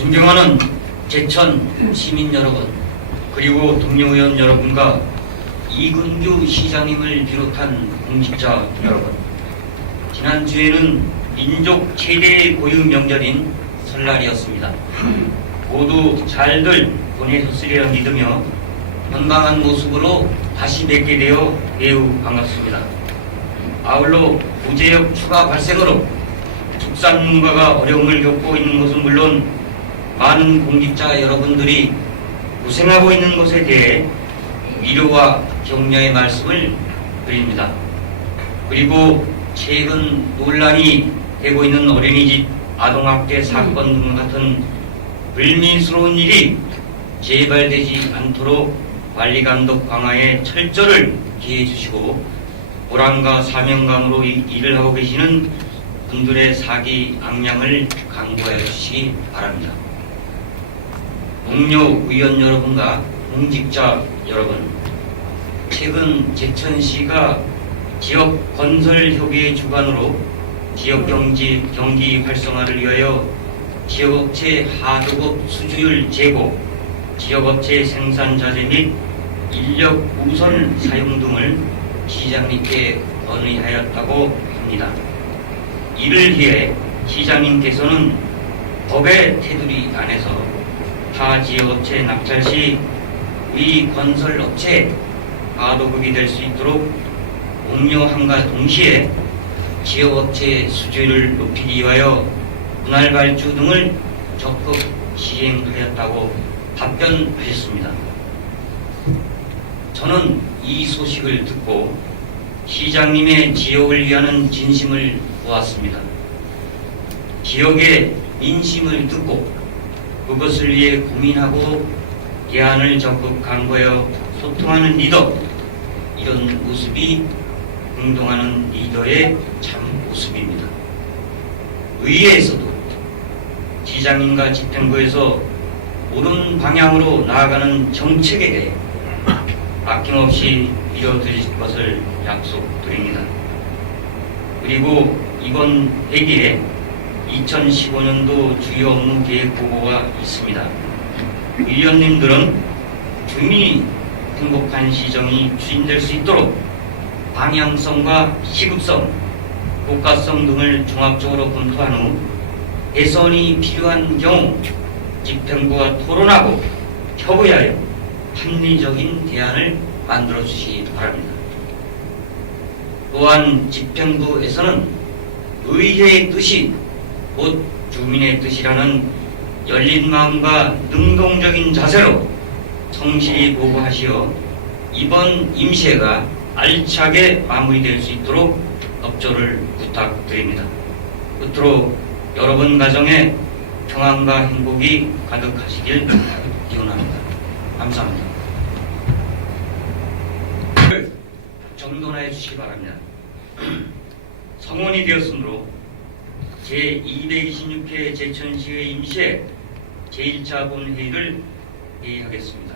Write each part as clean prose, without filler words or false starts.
존경하는 제천 시민 여러분, 그리고 동료 의원 여러분과 이근규 시장님을 비롯한 공직자 여러분, 지난주에는 민족 최대의 고유 명절인 설날이었습니다. 모두 잘들 보내셨으리라 믿으며 건강한 모습으로 다시 뵙게 되어 매우 반갑습니다. 아울러 부재역 추가 발생으로 축산농가가 어려움을 겪고 있는 것은 물론 많은 공직자 여러분들이 고생하고 있는 것에 대해 위로와 격려의 말씀을 드립니다. 그리고 최근 논란이 되고 있는 어린이집 아동학대 사건 등 같은 불미스러운 일이 재발되지 않도록 관리감독 강화에 철저를 기해 주시고 보람과 사명감으로 일을 하고 계시는 분들의 사기 악량을 강구하여 주시기 바랍니다. 동료 의원 여러분과 공직자 여러분, 최근 제천시가 지역 건설 협의회 주관으로 지역 경기 활성화를 위하여 지역업체 하도급 수주율 제고, 지역업체 생산 자재 및 인력 우선 사용 등을 시장님께 건의하였다고 합니다. 이를 위해 시장님께서는 법의 테두리 안에서 타 지역업체 낙찰 시 위 건설업체 하도급이 될 수 있도록 공료함과 동시에 지역업체의 수주율을 높이기 위하여 분할 발주 등을 적극 시행하였다고 답변하셨습니다. 저는 이 소식을 듣고 시장님의 지역을 위하는 진심을 보았습니다. 지역의 민심을 듣고 그것을 위해 고민하고 대안을 적극 강구하여 소통하는 리더, 이런 모습이 행동하는 리더의 참 모습입니다. 의회에서도 시장님과 집행부에서 옳은 방향으로 나아가는 정책에 대해 아낌없이 밀어드릴 것을 약속드립니다. 그리고 이번 회기에 2015년도 주요 업무 계획 보고가 있습니다. 위원님들은 주민이 행복한 시정이 추진될 수 있도록 방향성과 시급성, 국가성 등을 종합적으로 검토한 후 개선이 필요한 경우 집행부와 토론하고 협의하여 합리적인 대안을 만들어 주시기 바랍니다. 또한 집행부에서는 의회의 뜻이 곧 주민의 뜻이라는 열린 마음과 능동적인 자세로 성실히 보고하시어 이번 임시회가 알차게 마무리될 수 있도록 협조를 부탁드립니다. 끝으로 여러분 가정에 평안과 행복이 가득하시길 기원합니다. 감사합니다. 정돈해 주시기 바랍니다. 성원이 되었으므로 제226회 제천시의 임시회 제1차 본회의를 회의하겠습니다.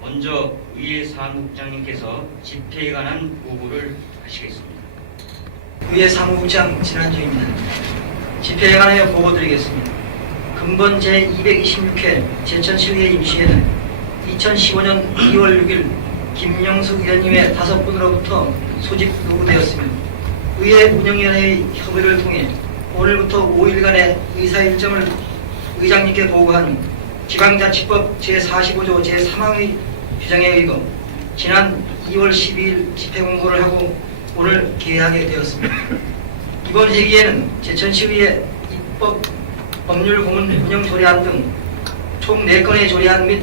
먼저 의회 사무국장님께서 집회에 관한 보고를 하시겠습니다. 의회 사무국장 진한주입니다. 집회에 관하여 보고드리겠습니다. 근본 제226회 제천시의회 임시회는 2015년 2월 6일 김영숙 의원님의 5분으로부터 소집 요구되었으며 의회 운영위원회의 협의를 통해 오늘부터 5일간의 의사일정을 의장님께 보고한 후 지방자치법 제45조 제3항의 규정에 의거 지난 2월 12일 집회 공고를 하고 오늘 개회하게 되었습니다. 이번 회기에는 제천시의회 입법, 법률 고문 운영 조례안 등 총 4건의 조례안 및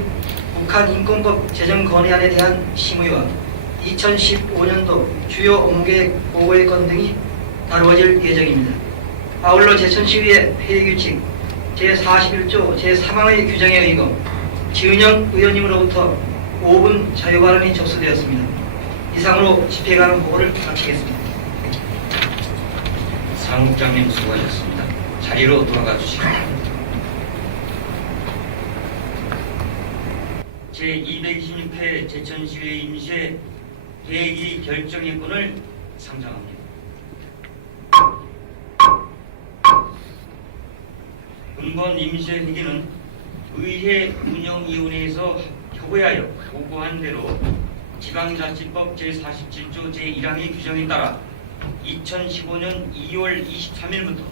북한 인권법 제정 건의안에 대한 심의와 2015년도 주요 업무계획 보고의 건 등이 다루어질 예정입니다. 아울러 제천시의회 회의규칙 제41조 제3항의 규정에 의거 지은영 의원님으로부터 5분 자유발언이 접수되었습니다. 이상으로 집회에 관한 보고를 마치겠습니다. 사무국장님 수고하셨습니다. 자리로 돌아가 주시기 바랍니다. 제226회 제천시의회 임시회 회의 결정의권을 상정합니다. 근본 임시회기는 의회 운영위원회에서 협의하여 보고한 대로 지방자치법 제47조 제1항의 규정에 따라 2015년 2월 23일부터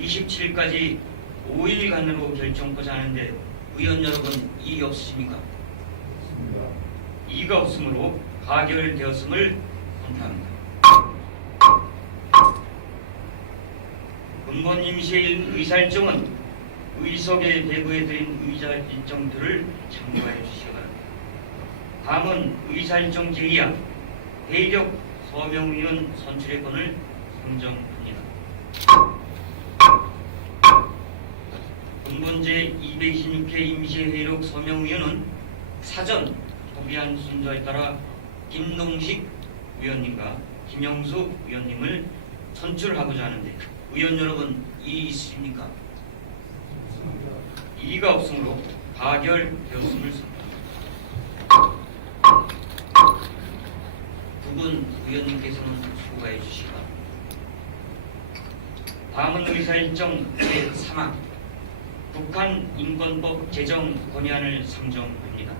27일까지 5일간으로 결정코자 하는데 의원 여러분 이의 없으십니까? 이의가 없으므로 가결되었음을 선포합니다. 근본 임시의 의사일정은 의석에 배부해드린 의자 일정들을 참고하여 주시기 바랍니다. 다음은 의사일정 제2항 회의력 서명위원 선출의 권을 선정합니다. 근본 제226회 임시회의록 서명위원은 사전 협의한 순서에 따라 김동식 위원님과 김영수 위원님을 선출하고자 하는데 의원 여러분 이의 있으십니까? 이의가 없으므로 가결되었음을 선포합니다. 두 분 의원님께서는 수고해 주시기 바랍니다. 다음은 의사일정 제3항 북한 인권법 제정 건의안을 상정합니다.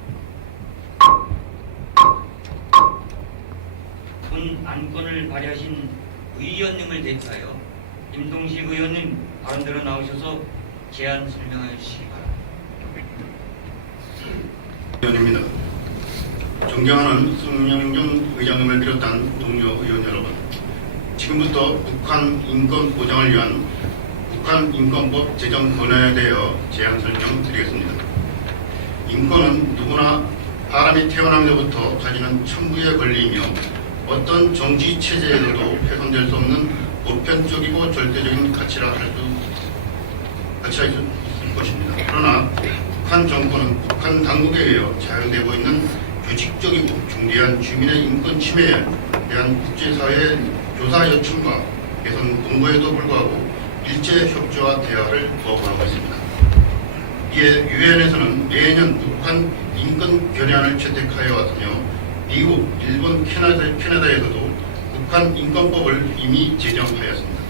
본 안건을 발의하신 의원님을 대표하여 김동식 의원님 바른대로 나오셔서 제안 설명해 주시기 바랍니다. 의원입니다. 존경하는 송영경 의장님을 비롯한 동료 의원 여러분, 지금부터 북한 인권 보장을 위한 북한 인권법 제정 권한에 대하여 제안 설명드리겠습니다. 인권은 누구나 사람이 태어난 것부터 가지는 천부의 권리이며 어떤 정치 체제에서도 훼손될 수 없는 보편적이고 절대적인 가치라 할 수 있을 것입니다. 그러나 북한 정권은 북한 당국에 의해 자행되고 있는 규칙적이고 중대한 주민의 인권 침해에 대한 국제사회의 조사 요청과 개선 공고에도 불구하고 일제 협조와 대화를 거부하고 있습니다. 이에 유엔에서는 매년 북한 인권 결의안을 채택하여 왔으며 미국, 일본, 캐나다에서도 북한 인권법을 이미 제정하였습니다.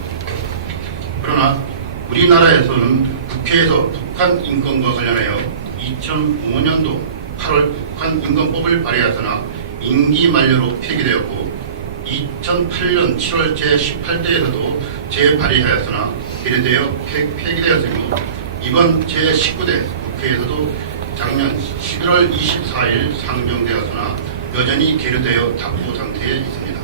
그러나 우리나라에서는 국회에서 북한 인권과 관련하여 2005년도 8월 북한 인권법을 발의하거나 임기 만료로 폐기되었고 2008년 7월 제18대에서도 재발의하였으나 계류되어 폐기되었으며 이번 제19대 국회에서도 작년 11월 24일 상정되었으나 여전히 계류되어 답보 상태에 있습니다.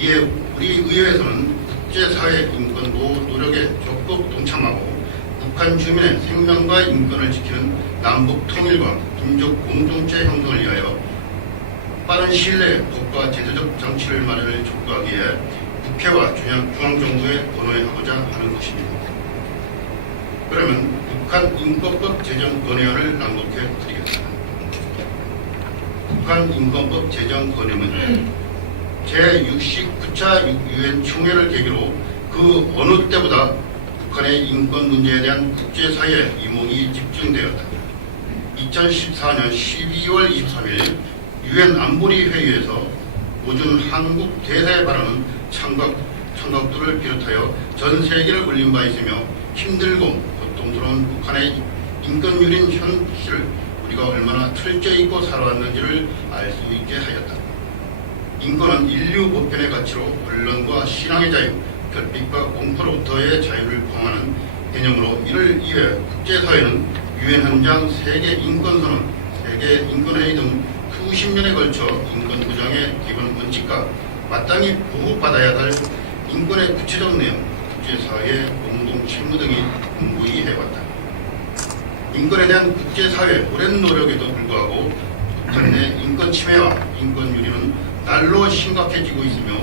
이에 우리 의회에서는 국제사회 인권 보호 노력에 적극 동참하고 북한 주민의 생명과 인권을 지키는 남북 통일과 민족 공동체 형성을 위하여 빠른 시일 내에 법과 제도적 장치를 마련을 촉구하기 위해 국회와 중앙정부에 권고하고자 하는 것입니다. 그러면 북한 인권법 제정 건의안을 낭독해 드리겠습니다. 북한 인권법 제정 건의문은 제69차 유엔 총회를 계기로 그 어느 때보다 북한의 인권 문제에 대한 국제사회의 이목이 집중되었다. 2014년 12월 23일 유엔 안보리 회의에서 오준 한국 대사의 발언은 참각도를 비롯하여 전 세계를 울린 바 있으며 힘들고 고통스러운 북한의 인권유린 현실을 우리가 얼마나 철저히 잊고 살아왔는지를 알 수 있게 하였다. 인권은 인류 보편의 가치로 언론과 신앙의 자유, 결핍과 공포로부터의 자유를 포함하는 개념으로 이를 위해 국제사회는 유엔 헌장, 세계 인권선언, 세계 인권회의 등 수십 년에 걸쳐 인권 보장의 기본 원칙과 마땅히 보호받아야 할 인권의 구체적 내용, 국제사회의 공동 책무 등이 공고히 해왔다. 인권에 대한 국제사회의 오랜 노력에도 불구하고 북한 내 인권 침해와 인권 유린은 날로 심각해지고 있으며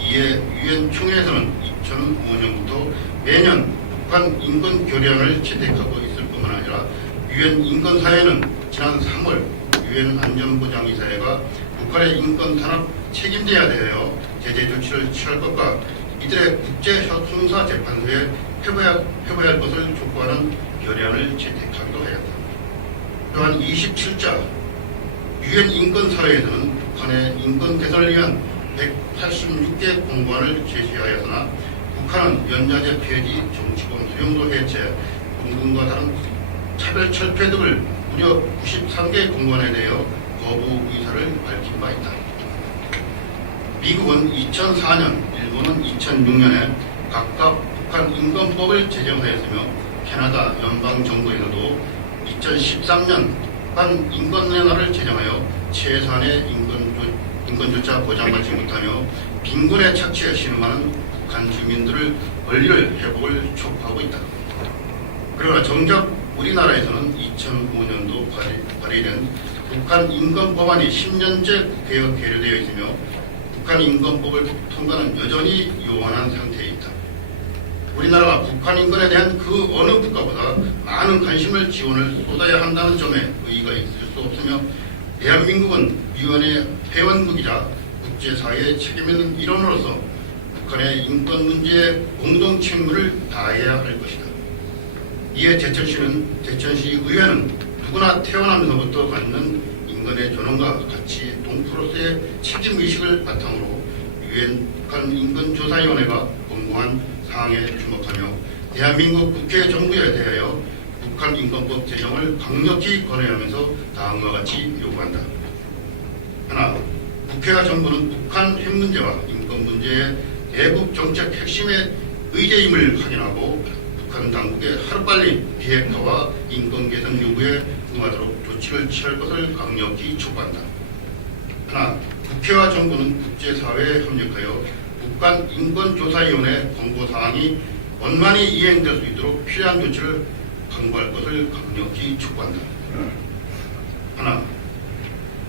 이에 유엔 총회에서는 2005년부터 매년 북한 인권 결의안을 채택하고 있을 뿐만 아니라 유엔 인권사회는 지난 3월 유엔 안전보장이사회가 북한의 인권 탄압 책임져야 되어 제재 조치를 취할 것과 이들의 국제 형사 재판소에 회부할 것을 촉구하는 결의안을 채택하기도 하였다. 또한 27자 유엔 인권사회에서는 북한의 인권 개선을 위한 186개 공고안을 제시하였으나 북한은 연좌제 폐지, 정치범 수용소 해체, 공군과 다른 차별 철폐 등을 무려 93개 공관에 대하여 거부 의사를 밝힌 바 있다. 미국은 2004년, 일본은 2006년에 각각 북한 인권법을 제정하였으며 캐나다 연방정부에서도 2013년 북한 인권연화를 제정하여 최소한의 인권조차 보장받지 못하며 빈곤에 착취해 신음하는 북한 주민들을 권리를 회복을 촉구하고 있다. 그러나 정작 우리나라에서는 2005년도 발의된 북한 인권법안이 10년째 국회에 계류되어 있으며 북한 인권법을 통과는 여전히 요원한 상태에 있다. 우리나라가 북한 인권에 대한 그 어느 국가보다 많은 관심을 지원을 쏟아야 한다는 점에 의의가 있을 수 없으며 대한민국은 위원회 회원국이자 국제사회의 책임 있는 일원으로서 북한의 인권 문제에 공동 책무를 다해야 할 것이다. 이에 제천시 의회는 누구나 태어나면서부터 갖는 인권의 존엄과 가치 동프로서의 책임의식을 바탕으로 유엔 북한 인권조사위원회가 공고한 사항에 주목하며 대한민국 국회 정부에 대하여 북한 인권법 제정을 강력히 권해하면서 다음과 같이 요구한다. 하나, 국회와 정부는 북한 핵 문제와 인권 문제의 대북 정책 핵심의 의제임을 확인하고 북한 당국의 하루빨리 비핵화와 인권 개선 요구에 응하도록 조치를 취할 것을 강력히 촉구한다. 하나, 국회와 정부는 국제사회에 협력하여 북한 인권조사위원회 권고사항이 원만히 이행될 수 있도록 필요한 조치를 강구할 것을 강력히 촉구한다. 하나,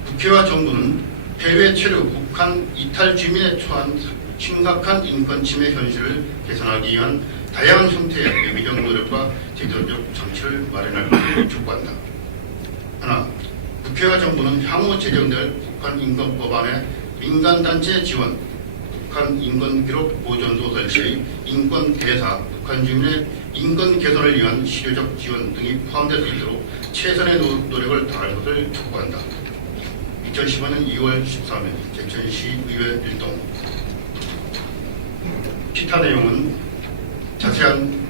국회와 정부는 해외 체류 북한 이탈 주민에 처한 심각한 인권 침해 현실을 개선하기 위한 다양한 형태의 예비적 노력과 제도적 장치를 마련할 것을 촉구한다. 하나, 국회와 정부는 향후 제정될 북한 인권법안의 민간단체 지원, 북한 인권기록 보존소 설치, 인권 대사, 북한 주민의 인권 개선을 위한 실효적 지원 등이 포함될 수 있도록 최선의 노력을 다할 것을 촉구한다. 2015년 2월 13일 제천시 의회 일동. 기타 내용은 자세한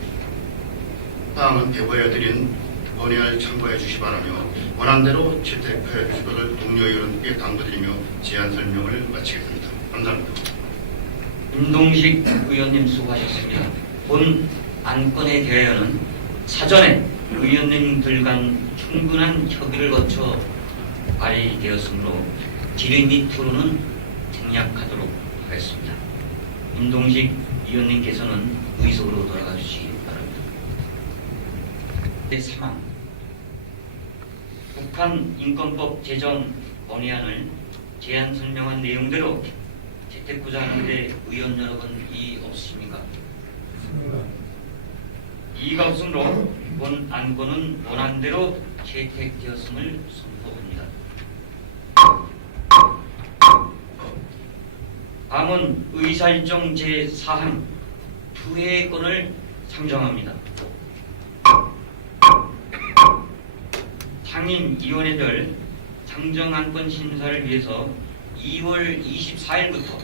사항은 배부해드린 본회의를 참고해 주시 바라며 원안대로 채택해 주실 것을 동료 의원께 당부드리며 제안 설명을 마치겠습니다. 감사합니다. 임동식 의원님 수고하셨습니다. 본 안건에 대하여는 사전에 의원님들 간 충분한 협의를 거쳐 발의되었으므로 질의 및 토론은 생략하도록 하겠습니다. 임동식 의원님께서는 의석으로 돌아가 주시기 바랍니다. 제3항 북한 인권법 제정 본의안을 제안 설명한 내용대로 채택고자 하는데 의원 여러분 이의 없으십니까? 이의가 없으므로 본 안건은 원안대로 채택되었음을 선포합니다. 다음은 의사일정 제4항 투회권을 상정합니다. 상임위원회별 상정안건 심사를 위해서 2월 24일부터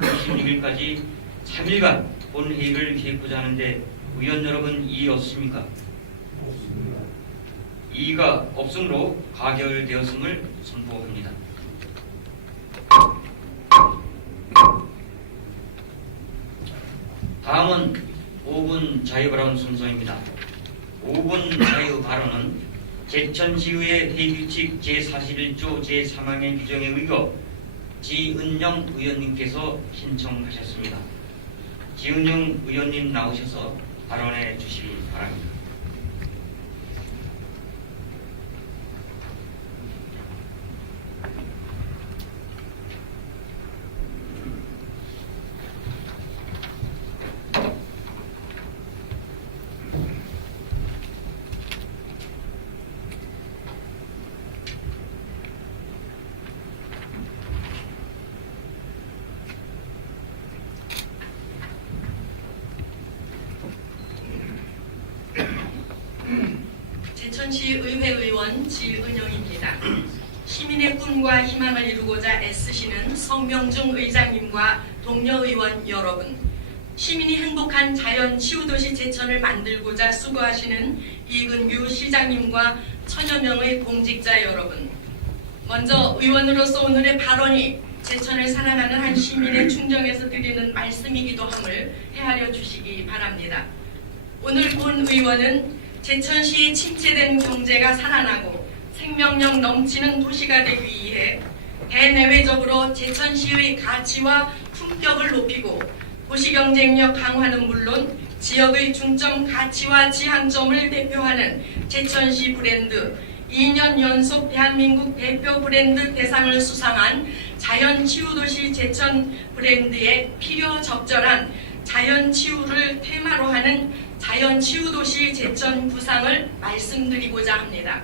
26일까지 3일간 본회의를 개최하고자 하는데 의원 여러분 이의 없습니까? 없습니다. 이의가 없으므로 가결되었음을 선포합니다. 다음은 5분 자유발언 순서입니다. 5분 자유발언은 제천시의회 회의규칙 제41조 제3항의 규정에 의거 지은영 의원님께서 신청하셨습니다. 지은영 의원님 나오셔서 발언해 주시기 바랍니다. 제천시 의회의원 지은영입니다. 시민의 꿈과 희망을 이루고자 애쓰시는 성명중 의장님과 동료 의원 여러분, 시민이 행복한 자연 치유도시 제천을 만들고자 수고하시는 이근규 시장님과 천여 명의 공직자 여러분, 먼저 의원으로서 오늘의 발언이 제천을 사랑하는 한 시민의 충정에서 드리는 말씀이기도 함을 헤아려 주시기 바랍니다. 오늘 본 의원은 제천시의 침체된 경제가 살아나고 생명력 넘치는 도시가 되기 위해 대내외적으로 제천시의 가치와 품격을 높이고 도시경쟁력 강화는 물론 지역의 중점 가치와 지향점을 대표하는 제천시 브랜드 2년 연속 대한민국 대표 브랜드 대상을 수상한 자연치유도시 제천 브랜드의 필요 적절한 자연치유를 테마로 하는 자연치유도시 제천 구상을 말씀드리고자 합니다.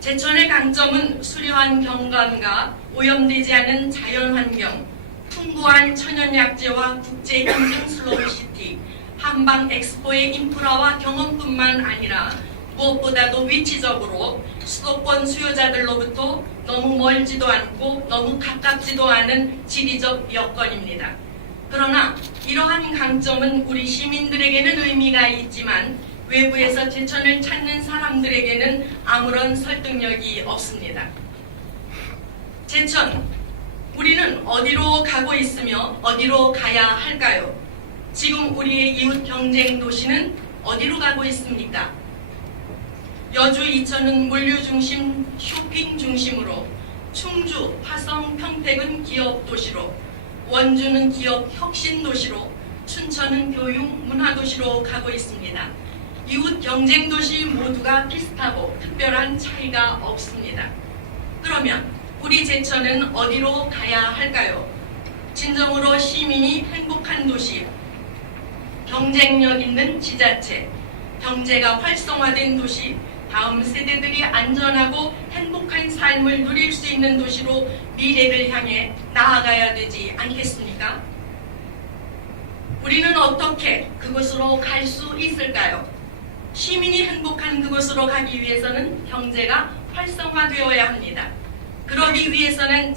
제천의 강점은 수려한 경관과 오염되지 않은 자연환경, 풍부한 천연약재와 국제 인증 슬로우시티, 한방 엑스포의 인프라와 경험뿐만 아니라 무엇보다도 위치적으로 수도권 수요자들로부터 너무 멀지도 않고 너무 가깝지도 않은 지리적 여건입니다. 그러나 이러한 강점은 우리 시민들에게는 의미가 있지만 외부에서 제천을 찾는 사람들에게는 아무런 설득력이 없습니다. 제천, 우리는 어디로 가고 있으며 어디로 가야 할까요? 지금 우리의 이웃 경쟁 도시는 어디로 가고 있습니까? 여주, 이천은 물류 중심, 쇼핑 중심으로, 충주, 화성, 평택은 기업 도시로, 원주는 기업 혁신 도시로, 춘천은 교육, 문화 도시로 가고 있습니다. 이웃 경쟁 도시 모두가 비슷하고 특별한 차이가 없습니다. 그러면 우리 제천은 어디로 가야 할까요? 진정으로 시민이 행복한 도시, 경쟁력 있는 지자체, 경제가 활성화된 도시, 다음 세대들이 안전하고 행복한 삶을 누릴 수 있는 도시로 미래를 향해 나아가야 되지 않겠습니까? 우리는 어떻게 그곳으로 갈 수 있을까요? 시민이 행복한 그곳으로 가기 위해서는 경제가 활성화되어야 합니다. 그러기 위해서는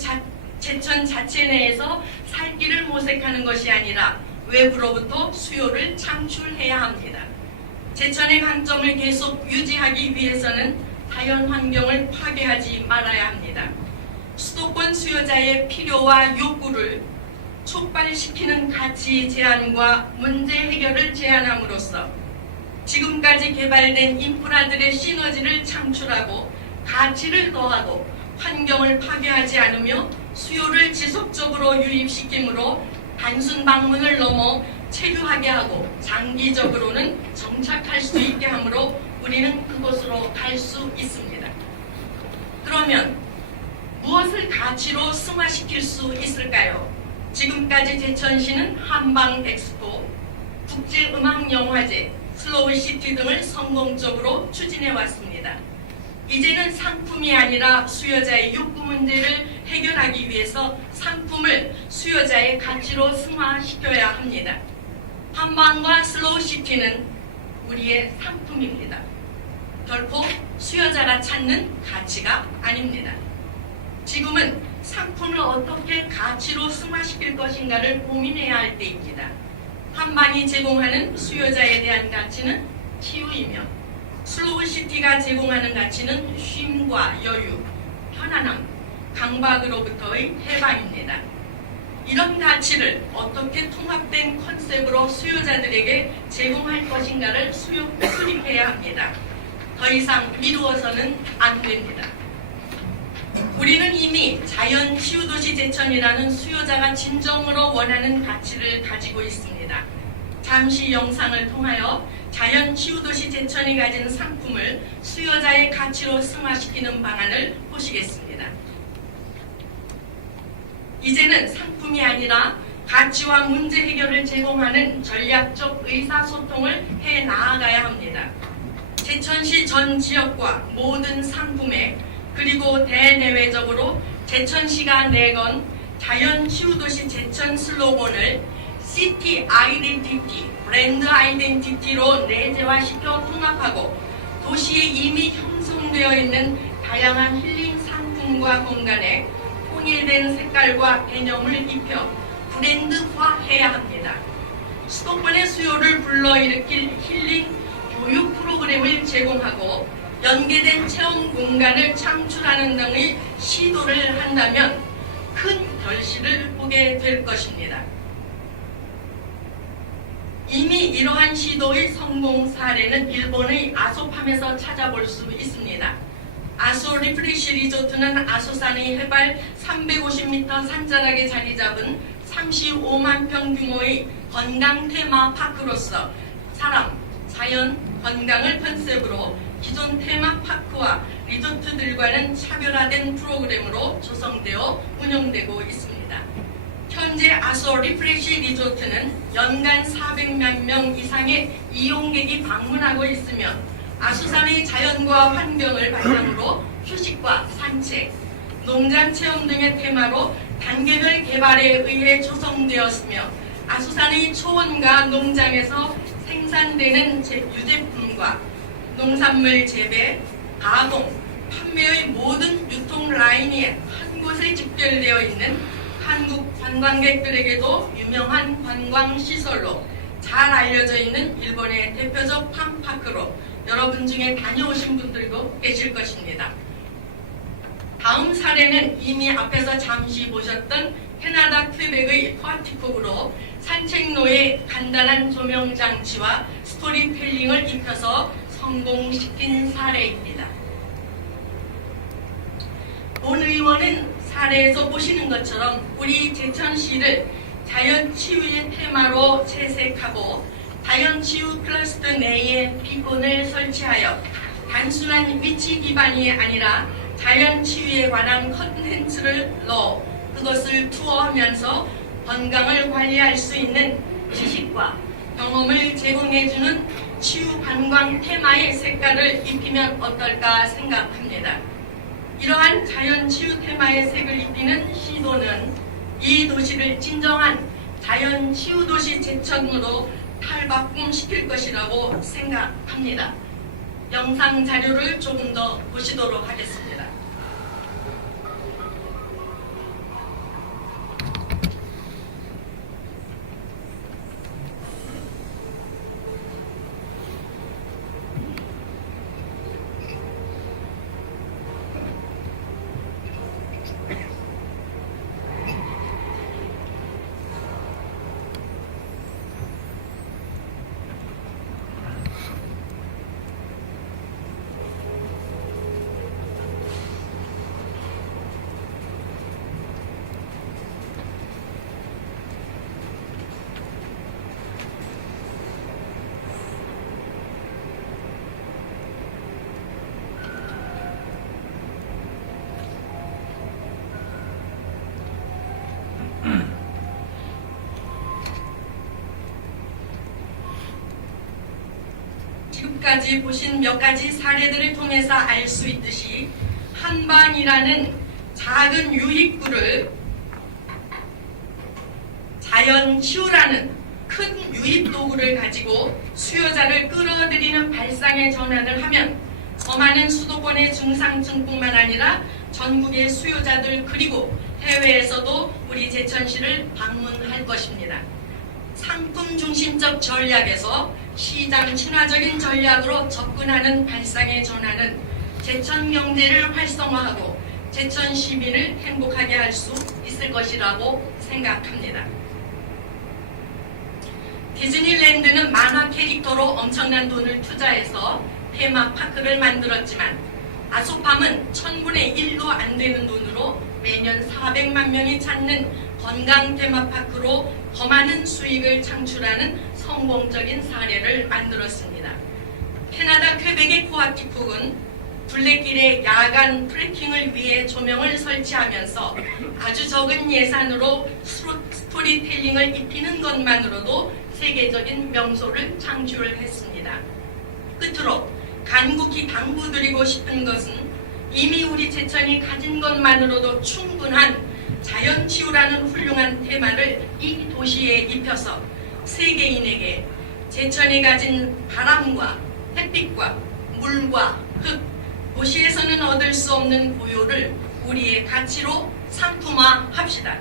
제천 자체 내에서 살 길을 모색하는 것이 아니라 외부로부터 수요를 창출해야 합니다. 제천의 강점을 계속 유지하기 위해서는 자연 환경을 파괴하지 말아야 합니다. 수도권 수요자의 필요와 욕구를 촉발시키는 가치 제안과 문제 해결을 제안함으로써 지금까지 개발된 인프라들의 시너지를 창출하고 가치를 더하고 환경을 파괴하지 않으며 수요를 지속적으로 유입시키므로 단순 방문을 넘어 체류하게 하고 장기적으로는 정착할 수 있게 하므로 우리는 그곳으로 갈 수 있습니다. 그러면 무엇을 가치로 승화시킬 수 있을까요? 지금까지 제천시는 한방 엑스포, 국제음악영화제, 슬로우시티 등을 성공적으로 추진해 왔습니다. 이제는 상품이 아니라 수요자의 욕구 문제를 해결하기 위해서 상품을 수요자의 가치로 승화시켜야 합니다. 한방과 슬로우시티는 우리의 상품입니다. 결코 수요자가 찾는 가치가 아닙니다. 지금은 상품을 어떻게 가치로 승화시킬 것인가를 고민해야 할 때입니다. 한방이 제공하는 수요자에 대한 가치는 치유이며 슬로우시티가 제공하는 가치는 쉼과 여유, 편안함, 강박으로부터의 해방입니다. 이런 가치를 어떻게 통합된 컨셉으로 수요자들에게 제공할 것인가를 수립해야 합니다. 더 이상 미루어서는 안 됩니다. 우리는 이미 자연치유도시 제천이라는 수요자가 진정으로 원하는 가치를 가지고 있습니다. 잠시 영상을 통하여 자연치유도시 제천이 가진 상품을 수요자의 가치로 승화시키는 방안을 보시겠습니다. 이제는 상품이 아니라 가치와 문제 해결을 제공하는 전략적 의사소통을 해 나아가야 합니다. 제천시 전 지역과 모든 상품에 그리고 대내외적으로 제천시가 내건 자연치유도시 제천 슬로건을 시티 아이덴티티, 브랜드 아이덴티티로 내재화시켜 통합하고 도시에 이미 형성되어 있는 다양한 힐링 상품과 공간에 통일된 색깔과 개념을 입혀 브랜드화해야 합니다. 수도권의 수요를 불러일으킬 힐링 교육 프로그램을 제공하고 연계된 체험 공간을 창출하는 등의 시도를 한다면 큰 결실을 보게 될 것입니다. 이미 이러한 시도의 성공 사례는 일본의 아소팜에서 찾아볼 수 있습니다. 아소 리프레시 리조트는 아소산의 해발 350m 산자락에 자리 잡은 35만 평 규모의 건강 테마 파크로서 사람, 자연, 건강을 컨셉으로 기존 테마파크와 리조트들과는 차별화된 프로그램으로 조성되어 운영되고 있습니다. 현재 아소 리프레시 리조트는 연간 400만 명 이상의 이용객이 방문하고 있으며 아소산의 자연과 환경을 바탕으로 휴식과 산책, 농장 체험 등의 테마로 단계별 개발에 의해 조성되었으며 아소산의 초원과 농장에서 생산되는 유제품과 농산물 재배, 가공, 판매의 모든 유통 라인이 한 곳에 집결되어 있는 한국 관광객들에게도 유명한 관광시설로 잘 알려져 있는 일본의 대표적 팜파크로 여러분 중에 다녀오신 분들도 계실 것입니다. 다음 사례는 이미 앞에서 잠시 보셨던 캐나다 퀘벡의 파티콕으로 산책로에 간단한 조명 장치와 스토리텔링을 입혀서 성공시킨 사례입니다. 본 의원은 사례에서 보시는 것처럼 우리 제천시를 자연치유의 테마로 채색하고 자연치유 클러스터 내에 비콘을 설치하여 단순한 위치 기반이 아니라 자연치유에 관한 컨텐츠를 넣어 그것을 투어하면서 건강을 관리할 수 있는 지식과 경험을 제공해주는 치유 관광 테마의 색깔을 입히면 어떨까 생각합니다. 이러한 자연 치유 테마의 색을 입히는 시도는 이 도시를 진정한 자연 치유 도시 제천으로 탈바꿈시킬 것이라고 생각합니다. 영상 자료를 조금 더 보시도록 하겠습니다. 지금까지 보신 몇 가지 사례들을 통해서 알 수 있듯이 한반이라는 작은 유입구를 자연치유라는 큰 유입도구를 가지고 수요자를 끌어들이는 발상의 전환을 하면 더 많은 수도권의 중상층뿐만 아니라 전국의 수요자들 그리고 해외에서도 우리 제천시를 방문할 것입니다. 상품 중심적 전략에서 시장 친화적인 전략으로 접근하는 발상의 전환은 제천 경제를 활성화하고 제천 시민을 행복하게 할 수 있을 것이라고 생각합니다. 디즈니랜드는 만화 캐릭터로 엄청난 돈을 투자해서 테마파크를 만들었지만 아소팜은 1000분의 1도 안 되는 돈으로 매년 400만 명이 찾는 건강 테마파크로 더 많은 수익을 창출하는 성공적인 사례를 만들었습니다. 캐나다 퀘벡의 코아티쿡은 둘레길에 야간 트레킹을 위해 조명을 설치하면서 아주 적은 예산으로 스토리텔링을 입히는 것만으로도 세계적인 명소를 창출했습니다. 끝으로 간곡히 당부드리고 싶은 것은 이미 우리 제천이 가진 것만으로도 충분한 자연치유라는 훌륭한 테마를 이 도시에 입혀서 세계인에게 제천이 가진 바람과 햇빛과 물과 흙, 도시에서는 얻을 수 없는 고요를 우리의 가치로 상품화합시다.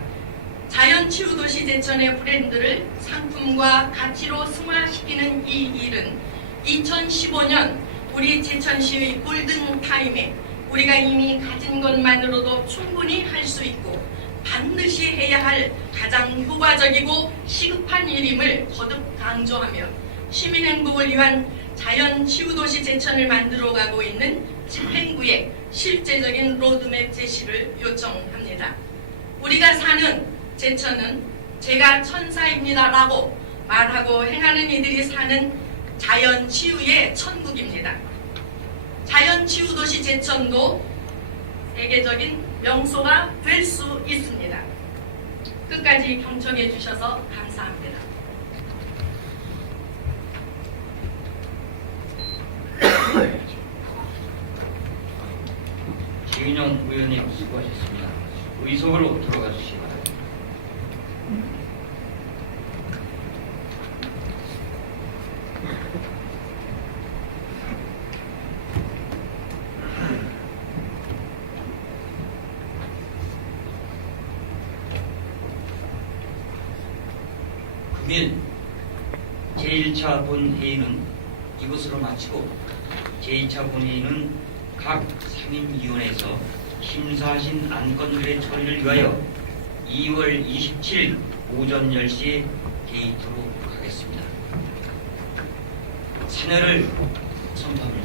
자연치유도시 제천의 브랜드를 상품과 가치로 승화시키는 이 일은 2015년 우리 제천시의 골든타임에 우리가 이미 가진 것만으로도 충분히 할 수 있고 반드시 해야 할 가장 효과적이고 시급한 일임을 거듭 강조하며 시민행복을 위한 자연치유도시 제천을 만들어가고 있는 집행부의 실제적인 로드맵 제시를 요청합니다. 우리가 사는 제천은 제가 천사입니다라고 말하고 행하는 이들이 사는 자연치유의 천국입니다. 자연치유도시 제천도 세계적인 명소가 될 수 있습니다. 끝까지 경청해 주셔서 감사합니다. 지은영 의원님 수고하셨습니다. 의석으로 들어가 주시기 바랍니다. 금일 제1차 본회의는 이것으로 마치고 제2차 본회의는 각 상임위원회에서 심사하신 안건들의 처리를 위하여 2월 27일 오전 10시에 개의토록 하겠습니다. 찬회를 선포합니다.